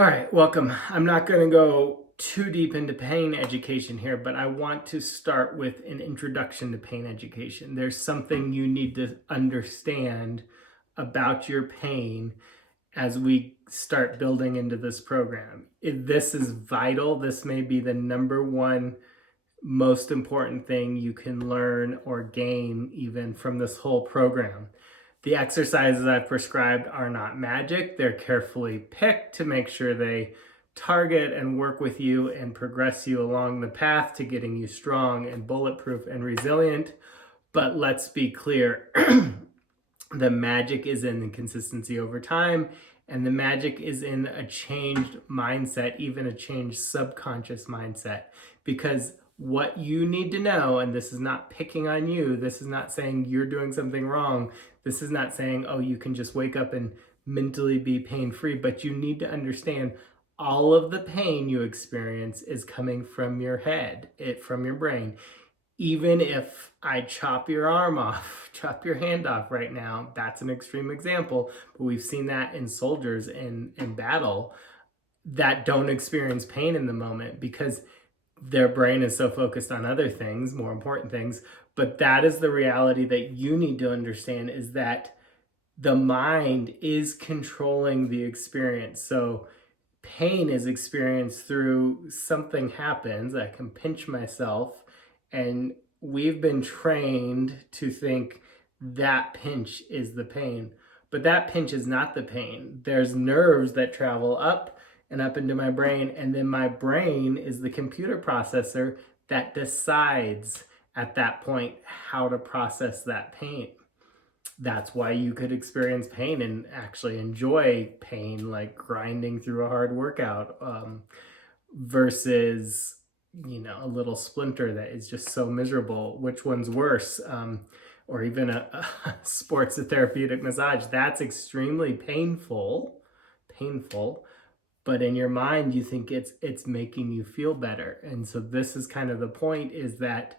All right, welcome. I'm not going to go too deep into pain education here, but I want to start with an introduction to pain education. There's something you need to understand about your pain as we start building into this program. This is vital. This may be the number one most important thing you can learn or gain even from this whole program. The exercises I've prescribed are not magic. They're carefully picked to make sure they target and work with you and progress you along the path to getting you strong and bulletproof and resilient. But let's be clear, the magic is in the consistency over time, and the magic is in a changed mindset, even a changed subconscious mindset. Because what you need to know, and this is not picking on you, this is not saying you're doing something wrong, this is not saying, oh, you can just wake up and mentally be pain-free, but you need to understand all of the pain you experience is coming from your head, from your brain. Even if I chop your arm off, chop your hand off right now, that's an extreme example, but we've seen that in soldiers in battle that don't experience pain in the moment because their brain is so focused on other things, more important things. But that is the reality that you need to understand, is that the mind is controlling the experience. So pain is experienced through something happens. I can pinch myself, and we've been trained to think that pinch is the pain. But that pinch is not the pain. There's nerves that travel up and up into my brain, and then my brain is the computer processor that decides at that point how to process that pain. That's why you could experience pain and actually enjoy pain, like grinding through a hard workout, versus a little splinter that is just so miserable. Which one's worse? Or even a sports therapeutic massage, that's extremely painful, but in your mind you think it's making you feel better. And so this is kind of the point, is that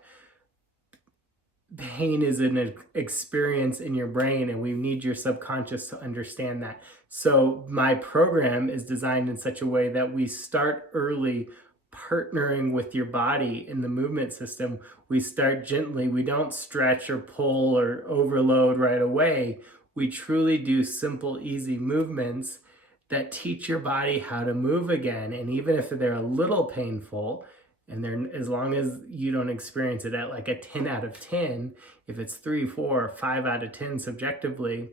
pain is an experience in your brain, and we need your subconscious to understand that. So my program is designed in such a way that we start early, partnering with your body in the movement system. We start gently. We don't stretch or pull or overload right away. We truly do simple, easy movements that teach your body how to move again. And even if they're a little painful, and they're, as long as you don't experience it at like a 10 out of 10, if it's 3, 4, or 5 out of 10 subjectively,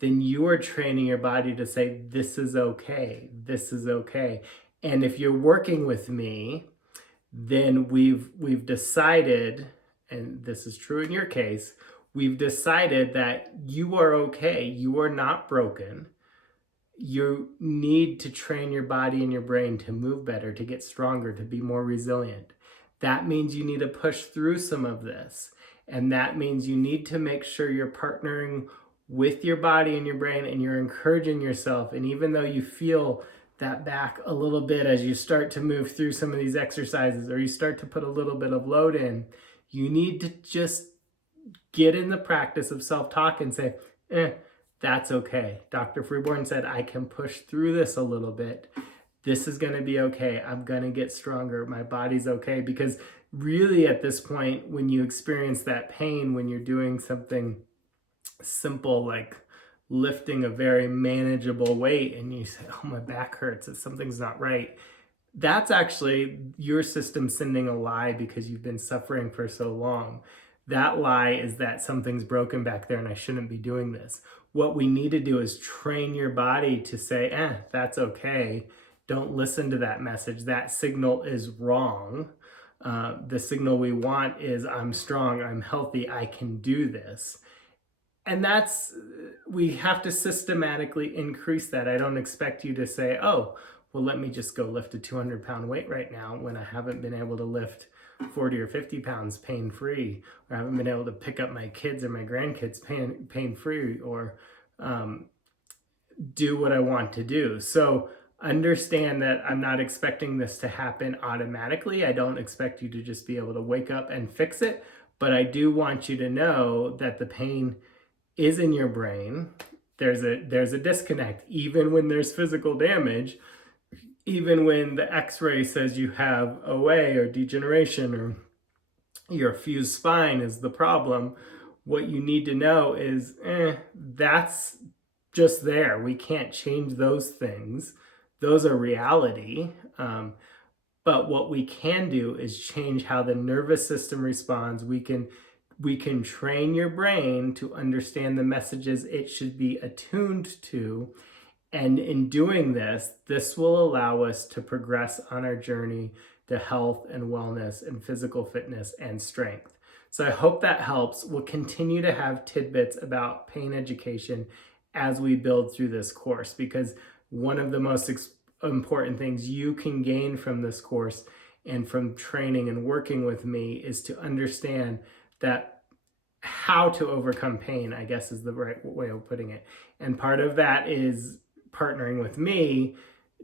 then you are training your body to say, this is okay, this is okay. And if you're working with me, then we've decided, and this is true in your case, we've decided that you are okay, you are not broken. You need to train your body and your brain to move better, to get stronger, to be more resilient. That means you need to push through some of this. And that means you need to make sure you're partnering with your body and your brain, and you're encouraging yourself. And even though you feel that back a little bit as you start to move through some of these exercises, or you start to put a little bit of load in, you need to just get in the practice of self-talk and say, that's okay. Dr. Freeborn said, I can push through this a little bit. This is going to be okay. I'm going to get stronger. My body's okay. Because really at this point, when you experience that pain, when you're doing something simple like lifting a very manageable weight, and you say, oh, my back hurts, something's not right, that's actually your system sending a lie because you've been suffering for so long. That lie is that something's broken back there and I shouldn't be doing this. What we need to do is train your body to say, that's okay. Don't listen to that message. That signal is wrong. The signal we want is, I'm strong, I'm healthy, I can do this. And we have to systematically increase that. I don't expect you to say, oh, well, let me just go lift a 200-pound weight right now when I haven't been able to lift 40 or 50 pounds pain-free, or I haven't been able to pick up my kids or my grandkids pain-free, or do what I want to do. So understand that I'm not expecting this to happen automatically. I don't expect you to just be able to wake up and fix it, but I do want you to know that the pain is in your brain. There's a disconnect. Even when there's physical damage, even when the x-ray says you have OA or degeneration or your fused spine is the problem, what you need to know is, that's just there. We can't change those things. Those are reality. But what we can do is change how the nervous system responds. We can train your brain to understand the messages it should be attuned to. And in doing this, this will allow us to progress on our journey to health and wellness and physical fitness and strength. So I hope that helps. We'll continue to have tidbits about pain education as we build through this course, because one of the most important things you can gain from this course and from training and working with me is to understand that how to overcome pain, I guess is the right way of putting it. And part of that is partnering with me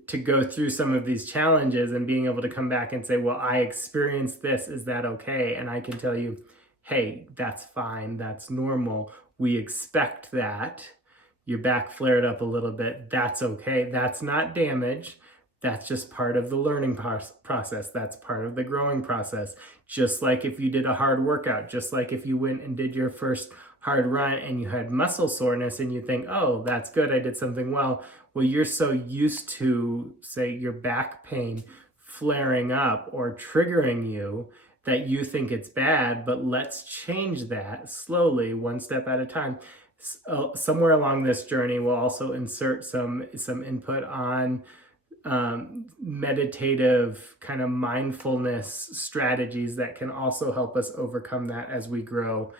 to go through some of these challenges and being able to come back and say, well, I experienced this, is that okay? And I can tell you, hey, that's fine, that's normal, we expect that. Your back flared up a little bit, that's okay, that's not damage, that's just part of the learning process, that's part of the growing process. Just like if you did a hard workout, just like if you went and did your first hard run and you had muscle soreness and you think, oh, that's good, I did something well. Well, you're so used to, say, your back pain flaring up or triggering you that you think it's bad, but let's change that slowly, one step at a time. Somewhere along this journey, we'll also insert some input on meditative kind of mindfulness strategies that can also help us overcome that as we grow.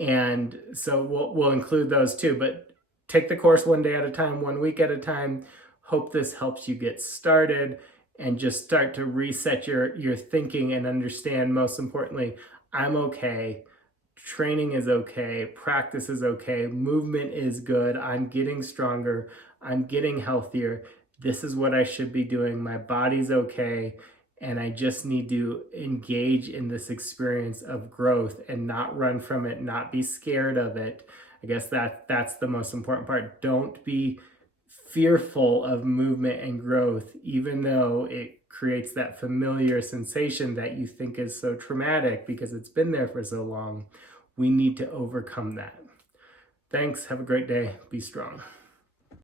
And so we'll include those too, but take the course one day at a time, 1 week at a time. Hope this helps you get started and just start to reset your thinking and understand, most importantly, I'm okay. Training is okay. Practice is okay. Movement is good. I'm getting stronger. I'm getting healthier. This is what I should be doing. My body's okay. And I just need to engage in this experience of growth and not run from it, not be scared of it. I guess that's the most important part. Don't be fearful of movement and growth, even though it creates that familiar sensation that you think is so traumatic because it's been there for so long. We need to overcome that. Thanks. Have a great day. Be strong.